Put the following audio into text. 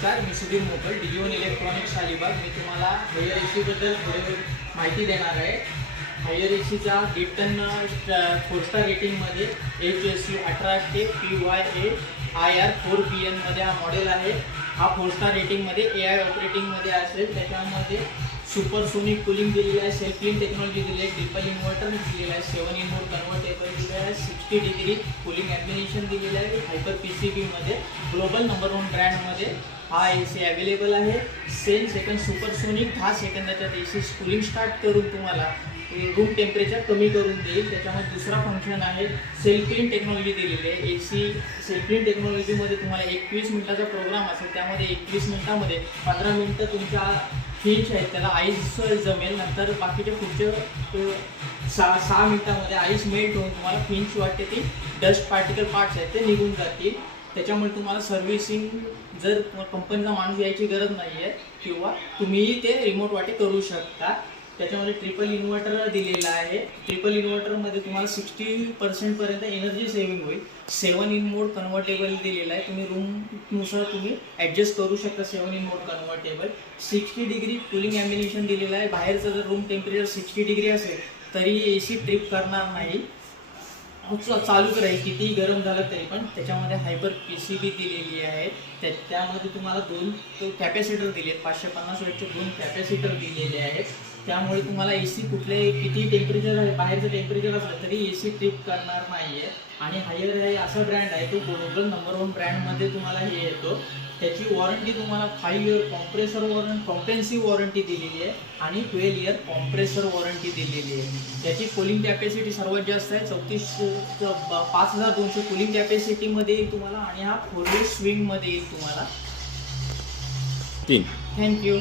नमस्कार, मी सुधीर मोकल, डिजिओन इलेक्ट्रॉनिक्स अलिबाग. मी तुम्हाला हायर एसी बद्दल थोडी माहिती देणार आहे. हायर एसीचा गिफ्टन 4 स्टार रेटिंगमध्ये HSU 18K PYA-IR 4PN मध्ये हा मॉडेल आहे. हा 4 स्टार रेटिंगमध्ये AI ऑपरेटिंगमध्ये असेल. त्याच्यामध्ये सुपरसोनिक कूलिंग दिलेली आहे, सेल्फ क्लीन टेक्नॉलॉजी दिली आहे, ट्रिपल इन्व्हर्टर दिलेला आहे, 7 इन मोड कन्व्हर्टेबल दिलेला आहे, 60 डिग्री कूलिंग ॲम्बिनेशन दिलेलं आहे, हायपर PCB मध्ये ग्लोबल नंबर 1 ब्रँडमध्ये हा AC अवेलेबल आहे. 10 सेकंड सुपरसोनिक 10 सेकंदाच्या AC कूलिंग स्टार्ट करून तुम्हाला रूम टेम्परेचर कमी करून देईल. त्याच्यामध्ये दुसरा फंक्शन आहे, सेल्फ क्लीन टेक्नॉलॉजी दिलेली आहे. AC सेल्फ क्लीन टेक्नॉलॉजीमध्ये तुम्हाला 21 मिनिटाचा प्रोग्राम असेल, त्यामध्ये 21 मिनिटामध्ये 15 मिनिटं तुमच्या फिंच आहेत त्याला आईस जमेल, नंतर बाकीच्या पुढच्या 6 मिनिटामध्ये आईस मेल्ट होऊन तुम्हाला फिंच वाटते ती डस्ट पार्टिकल पार्ट्स आहेत ते निघून जातील. त्याच्यामुळे तुम्हाला सर्व्हिसिंग जर कंपनीचा माणूस यायची गरज नाही आहे किंवा तुम्हीही ते रिमोट वाटे करू शकता. त्याच्यामध्ये ट्रिपल इन्व्हर्टर दिलेला आहे. ट्रिपल इन्व्हर्टरमध्ये तुम्हाला 60% पर्यंत एनर्जी सेव्हिंग होईल. 7 इन मोड कन्व्हर्टेबल दिलेला आहे, तुम्ही रूमनुसार तुम्ही ॲडजस्ट करू शकता. 7 in mode convertible 60 degree cooling ॲम्बिनेशन दिलेलं आहे. बाहेरचं जर रूम टेम्परेचर 60 डिग्री असेल तरी AC ट्रिप करणार नाही, चालूच राहील कितीही गरम झालं तरी. पण त्याच्यामध्ये हायपर PCB दिलेली आहे. त्यामध्ये तुम्हाला 2 कॅपॅसिटर दिले आहेत, 550 वॅटचे 2 कॅपॅसिटर दिलेले आहेत. त्यामुळे तुम्हाला AC किती टेम्परेचर आहे, बाहेरचं टेम्परेचर असलं तरी AC ट्रिप करणार नाही आहे. आणि हायर हे असा ब्रँड आहे तो ग्लोबल नंबर 1 ब्रँडमध्ये तुम्हाला हे येतो. त्याची वॉरंटी तुम्हाला 5 इयर कॉम्प्रेन्सिव्ह वॉरंटी दिलेली आहे आणि 12 इयर कॉम्प्रेसर वॉरंटी दिलेली आहे. त्याची कूलिंग कॅपॅसिटी सर्वात जास्त आहे, 5200 कूलिंग कॅपॅसिटीमध्ये येईल तुम्हाला. आणि हा 4 वे स्विंगमध्ये येईल तुम्हाला. थँक्यू.